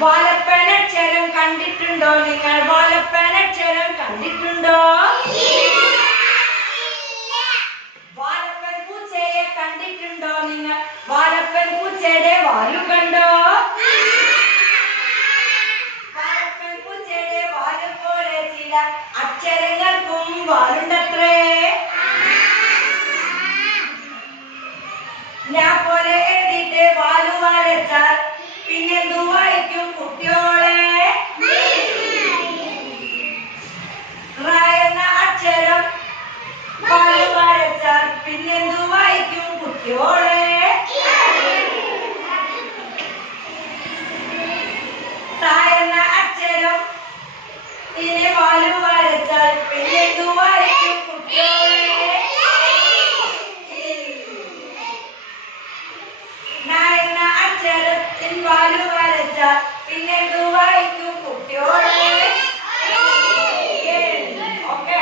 വാലപ്പനക്ഷരം കണ്ടിട്ടുണ്ടോ നിങ്ങൾ? വാലപ്പനക്ഷരം കണ്ടിട്ടുണ്ടോ? വാലപ്പൻ പൂച്ചയെ കണ്ടിട്ടുണ്ടോ നിങ്ങൾ? വാലപ്പൻ പൂച്ചയുടെ വാലു കണ്ടോ? വാലപ്പൻ പൂച്ചയുടെ വാൽ പോലെ ചില അക്ഷരങ്ങൾക്കും വാലുണ്ടത്രേ. ഞാൻ പോലെ എഴുതിയിട്ട് വാലു പിന്നെന്തു വായിക്കും കുട്ടിയോളെ? എന്ന അക്ഷരം ഇതിനെ വാലും വരച്ചാൽ പിന്നെന്തു വായിക്കും കുട്ടിയോളെ? എന്ന അക്ഷരത്തിൽ വാലു വരച്ചാൽ പിന്നെന്തു വായിക്കും കുട്ടിയോളെ? ഓക്കെ.